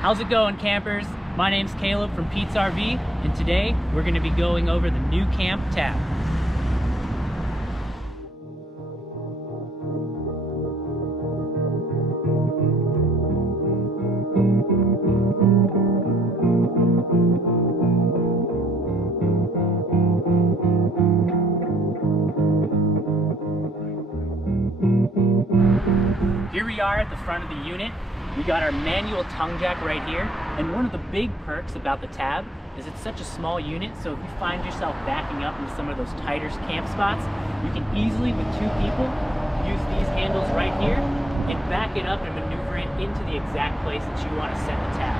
How's it going, campers? My name's Caleb from Pete's RV, and today we're going to be going over the NuCamp tab. Here we are at the front of the unit. We got our manual tongue jack right here, and one of the big perks about the tab is it's such a small unit, so if you find yourself backing up into some of those tighter camp spots, you can easily, with two people, use these handles right here and back it up and maneuver it into the exact place that you want to set the tab.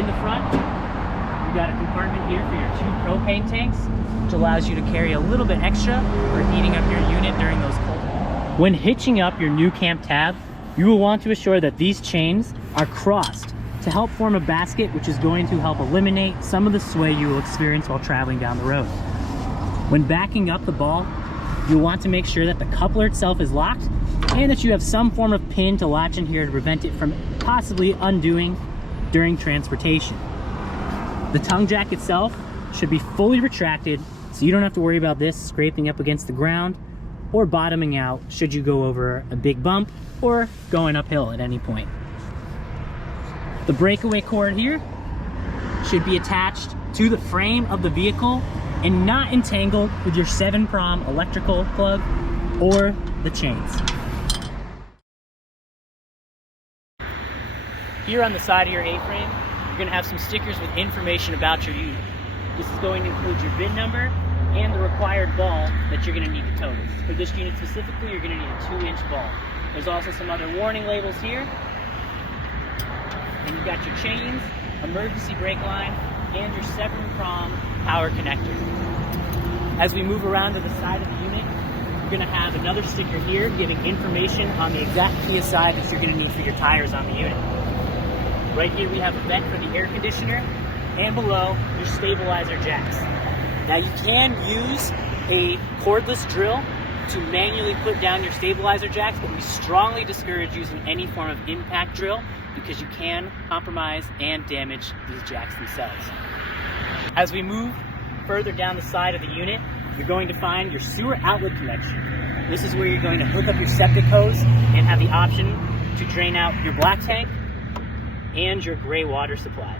In the front, we got a compartment here for your 2 propane tanks, which allows you to carry a little bit extra for heating up your unit during those cold days. When hitching up your NuCamp tab, you will want to assure that these chains are crossed to help form a basket, which is going to help eliminate some of the sway you will experience while traveling down the road. When backing up the ball, you'll want to make sure that the coupler itself is locked and that you have some form of pin to latch in here to prevent it from possibly undoing during transportation. The tongue jack itself should be fully retracted, so you don't have to worry about this scraping up against the ground or bottoming out should you go over a big bump or going uphill at any point. The breakaway cord here should be attached to the frame of the vehicle and not entangled with your 7-prong electrical plug or the chains. Here on the side of your A-frame, you're going to have some stickers with information about your unit. This is going to include your VIN number and the required ball that you're going to need to tow this. For this unit specifically, you're going to need a 2-inch ball. There's also some other warning labels here. And you've got your chains, emergency brake line, and your 7-prong power connector. As we move around to the side of the unit, you're going to have another sticker here giving information on the exact PSI that you're going to need for your tires on the unit. Right here we have a vent for the air conditioner, and below your stabilizer jacks. Now you can use a cordless drill to manually put down your stabilizer jacks, but we strongly discourage using any form of impact drill because you can compromise and damage these jacks themselves. As we move further down the side of the unit, you're going to find your sewer outlet connection. This is where you're going to hook up your septic hose and have the option to drain out your black tank and your gray water supply.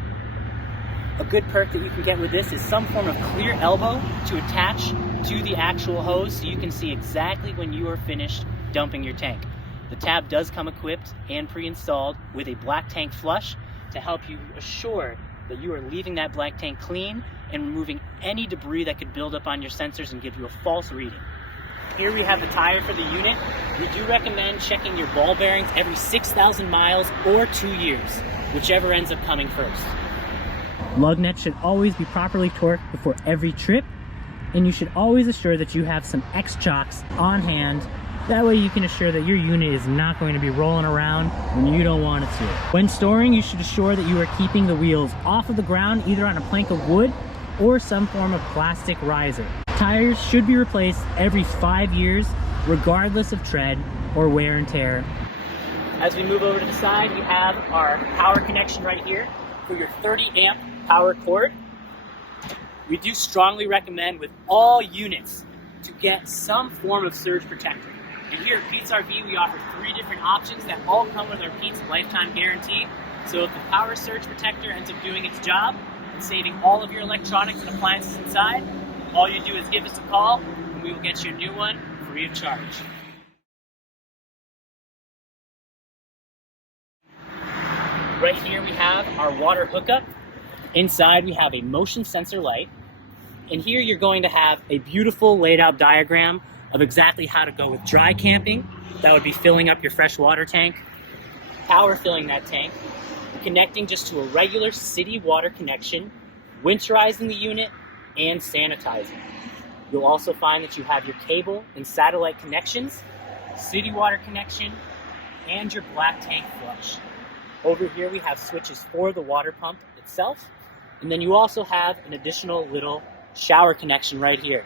A good perk that you can get with this is some form of clear elbow to attach to the actual hose so you can see exactly when you are finished dumping your tank. The tab does come equipped and pre-installed with a black tank flush to help you assure that you are leaving that black tank clean and removing any debris that could build up on your sensors and give you a false reading. Here we have the tire for the unit. We do recommend checking your ball bearings every 6,000 miles or 2 years, whichever ends up coming first. Lug nuts should always be properly torqued before every trip, and you should always assure that you have some X-chocks on hand. That way you can assure that your unit is not going to be rolling around when you don't want it to. When storing, you should assure that you are keeping the wheels off of the ground, either on a plank of wood or some form of plastic riser. Tires should be replaced every 5 years, regardless of tread or wear and tear. As we move over to the side, we have our power connection right here for your 30-amp power cord. We do strongly recommend with all units to get some form of surge protector. And here at Pete's RV, we offer 3 different options that all come with our Pete's lifetime guarantee. So if the power surge protector ends up doing its job and saving all of your electronics and appliances inside, all you do is give us a call and we will get you a new one free of charge. Right here we have our water hookup. Inside we have a motion sensor light. And here you're going to have a beautiful laid out diagram of exactly how to go with dry camping. That would be filling up your fresh water tank, power filling that tank, connecting just to a regular city water connection, winterizing the unit, and sanitizing. You'll also find that you have your cable and satellite connections, city water connection, and your black tank flush. Over here we have switches for the water pump itself, and then you also have an additional little shower connection right here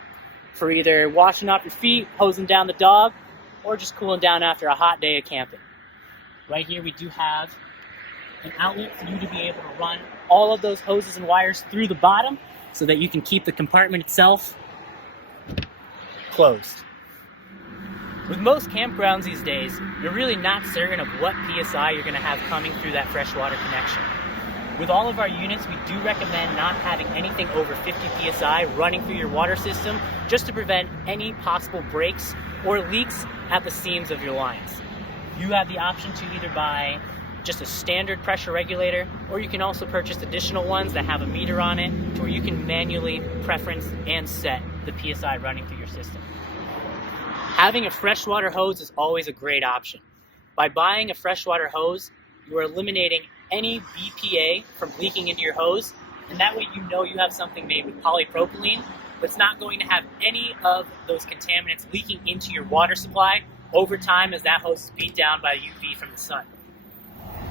for either washing off your feet, hosing down the dog, or just cooling down after a hot day of camping. Right here we do have an outlet for you to be able to run all of those hoses and wires through the bottom so that you can keep the compartment itself closed. With most campgrounds these days, you're really not certain of what PSI you're going to have coming through that freshwater connection. With all of our units, we do recommend not having anything over 50 PSI running through your water system just to prevent any possible breaks or leaks at the seams of your lines. You have the option to either buy just a standard pressure regulator, or you can also purchase additional ones that have a meter on it to where you can manually preference and set the PSI running through your system. Having a freshwater hose is always a great option. By buying a freshwater hose, you are eliminating any BPA from leaking into your hose, and that way you know you have something made with polypropylene that's not going to have any of those contaminants leaking into your water supply over time as that hose is beat down by UV from the sun.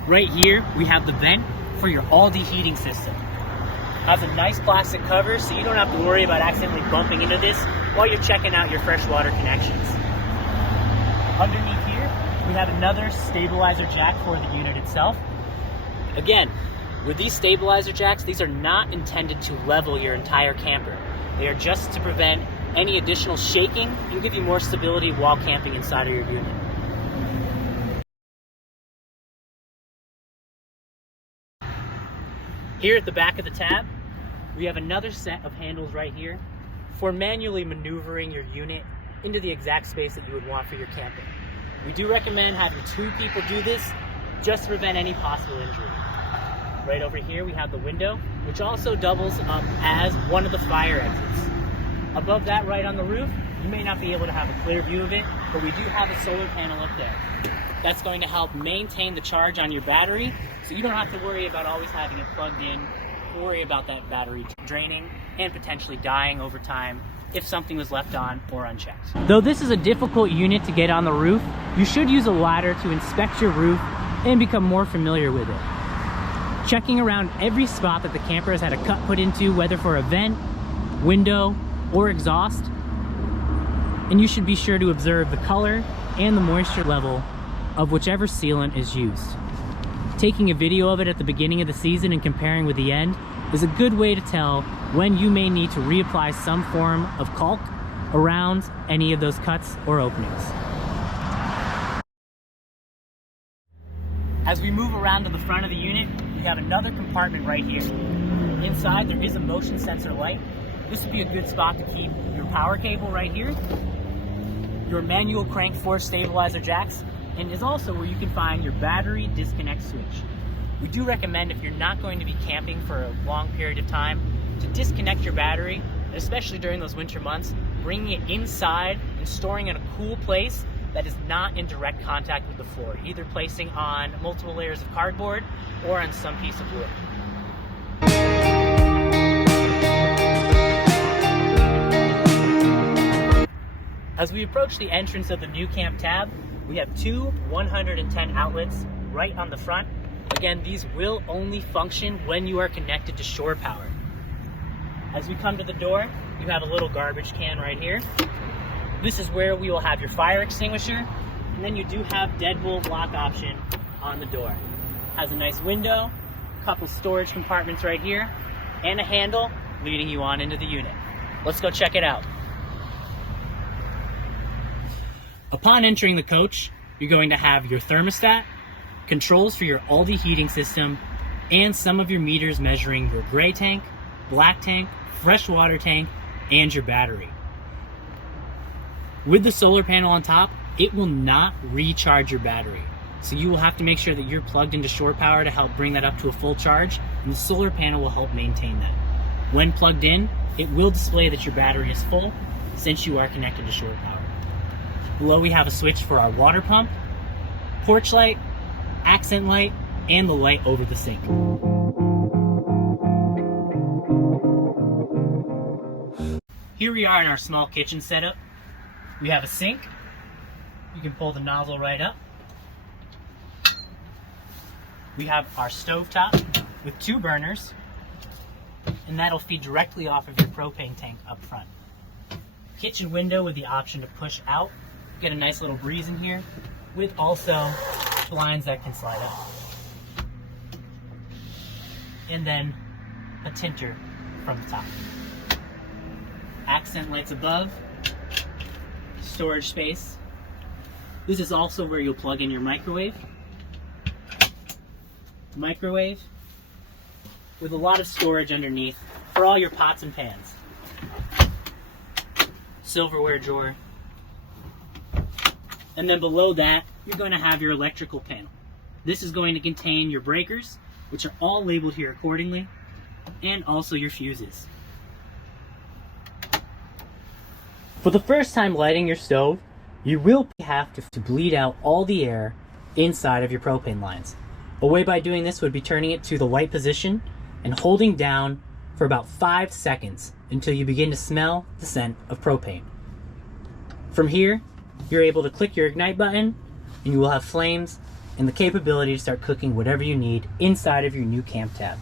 Right here, we have the vent for your Aldi heating system. It has a nice plastic cover so you don't have to worry about accidentally bumping into this while you're checking out your freshwater connections. Underneath here, we have another stabilizer jack for the unit itself. Again, with these stabilizer jacks, these are not intended to level your entire camper. They are just to prevent any additional shaking and give you more stability while camping inside of your unit. Here at the back of the tab, we have another set of handles right here for manually maneuvering your unit into the exact space that you would want for your camping. We do recommend having 2 people do this just to prevent any possible injury. Right over here we have the window, which also doubles up as one of the fire exits. Above that, right on the roof, you may not be able to have a clear view of it, but we do have a solar panel up there. That's going to help maintain the charge on your battery, so you don't have to worry about always having it plugged in, worry about that battery draining and potentially dying over time if something was left on or unchecked. Though this is a difficult unit to get on the roof, you should use a ladder to inspect your roof and become more familiar with it. Checking around every spot that the camper has had a cut put into, whether for a vent, window, or exhaust, and you should be sure to observe the color and the moisture level of whichever sealant is used. Taking a video of it at the beginning of the season and comparing with the end is a good way to tell when you may need to reapply some form of caulk around any of those cuts or openings. As we move around to the front of the unit, we have another compartment right here. Inside there is a motion sensor light. This would be a good spot to keep your power cable right here, your manual crank force stabilizer jacks, and is also where you can find your battery disconnect switch. We do recommend, if you're not going to be camping for a long period of time, to disconnect your battery, and especially during those winter months, bringing it inside and storing in a cool place that is not in direct contact with the floor, either placing on multiple layers of cardboard or on some piece of wood. As we approach the entrance of the NuCamp tab, we have 2 110 outlets right on the front. Again, these will only function when you are connected to shore power. As we come to the door, you have a little garbage can right here. This is where we will have your fire extinguisher, and then you do have deadbolt lock option on the door. Has a nice window, a couple storage compartments right here, and a handle leading you on into the unit. Let's go check it out. Upon entering the coach, you're going to have your thermostat, controls for your Aldi heating system, and some of your meters measuring your gray tank, black tank, fresh water tank, and your battery. With the solar panel on top, it will not recharge your battery. So you will have to make sure that you're plugged into shore power to help bring that up to a full charge, and the solar panel will help maintain that. When plugged in, it will display that your battery is full since you are connected to shore power. Below we have a switch for our water pump, porch light, accent light, and the light over the sink. Here we are in our small kitchen setup. We have a sink. You can pull the nozzle right up. We have our stovetop with 2 burners, and that'll feed directly off of your propane tank up front. Kitchen window with the option to push out. Get a nice little breeze in here, with also blinds that can slide up. and then a tinter from the top. Accent lights above, storage space. This is also where you'll plug in your microwave. Microwave with a lot of storage underneath for all your pots and pans. Silverware drawer. And then below that, you're going to have your electrical panel. This is going to contain your breakers, which are all labeled here accordingly, and also your fuses. For the first time lighting your stove, you will have to bleed out all the air inside of your propane lines. A way by doing this would be turning it to the light position and holding down for about 5 seconds until you begin to smell the scent of propane. From here, you're able to click your ignite button and you will have flames and the capability to start cooking whatever you need inside of your NuCamp tab.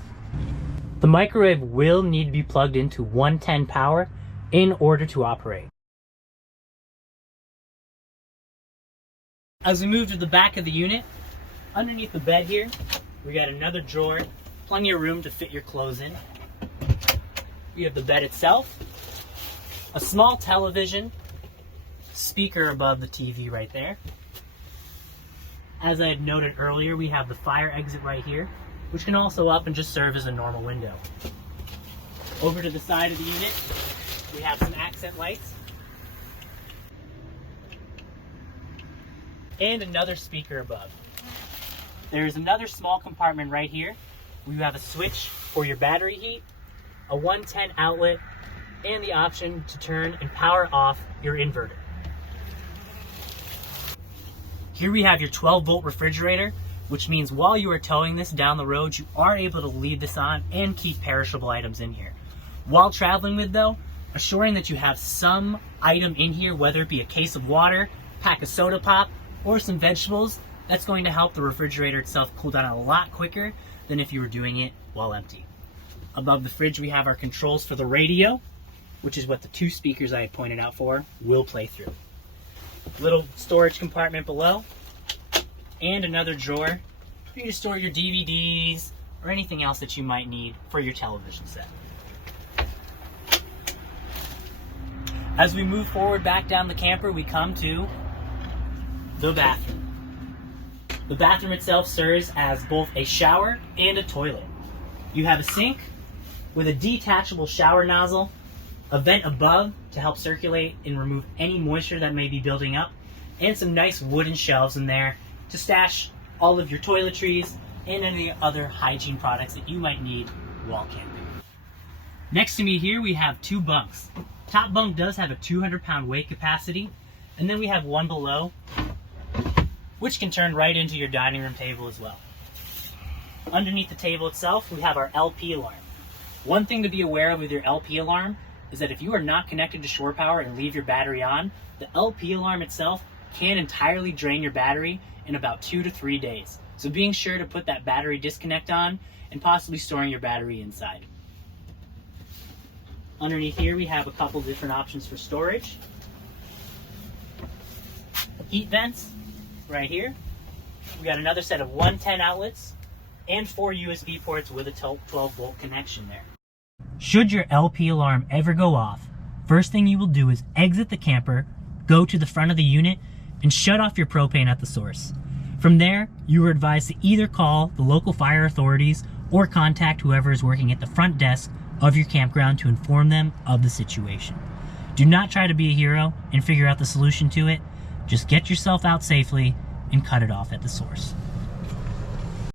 The microwave will need to be plugged into 110 power in order to operate. As we move to the back of the unit, underneath the bed here, we got another drawer, plenty of room to fit your clothes in. We have the bed itself, a small television, speaker above the TV right there. As I had noted earlier, we have the fire exit right here, which can also up and just serve as a normal window. Over to the side of the unit, we have some accent lights. And another speaker above. There's another small compartment right here. We have a switch for your battery heat, a 110 outlet, and the option to turn and power off your inverter. Here we have your 12-volt refrigerator, which means while you are towing this down the road, you are able to leave this on and keep perishable items in here. While traveling with, though, assuring that you have some item in here, whether it be a case of water, pack of soda pop, or some vegetables, that's going to help the refrigerator itself cool down a lot quicker than if you were doing it while empty. Above the fridge, we have our controls for the radio, which is what the 2 speakers I had pointed out for will play through. Little storage compartment below, and another drawer for you to store your DVDs or anything else that you might need for your television set. As we move forward back down the camper, we come to the bathroom. The bathroom itself serves as both a shower and a toilet. You have a sink with a detachable shower nozzle, a vent above to help circulate and remove any moisture that may be building up, and some nice wooden shelves in there to stash all of your toiletries and any other hygiene products that you might need while camping. Next to me here, we have 2 bunks. Top bunk does have a 200-pound weight capacity, and then we have one below, which can turn right into your dining room table as well. Underneath the table itself, we have our LP alarm. One thing to be aware of with your LP alarm is that if you are not connected to shore power and leave your battery on, the LP alarm itself can entirely drain your battery in about 2 to 3 days. So being sure to put that battery disconnect on and possibly storing your battery inside. Underneath here, we have a couple different options for storage. Heat vents right here. We got another set of 110 outlets and 4 USB ports with a 12-volt connection there. Should your LP alarm ever go off, first thing you will do is exit the camper, go to the front of the unit, and shut off your propane at the source. From there, you are advised to either call the local fire authorities or contact whoever is working at the front desk of your campground to inform them of the situation. Do not try to be a hero and figure out the solution to it. Just get yourself out safely and cut it off at the source.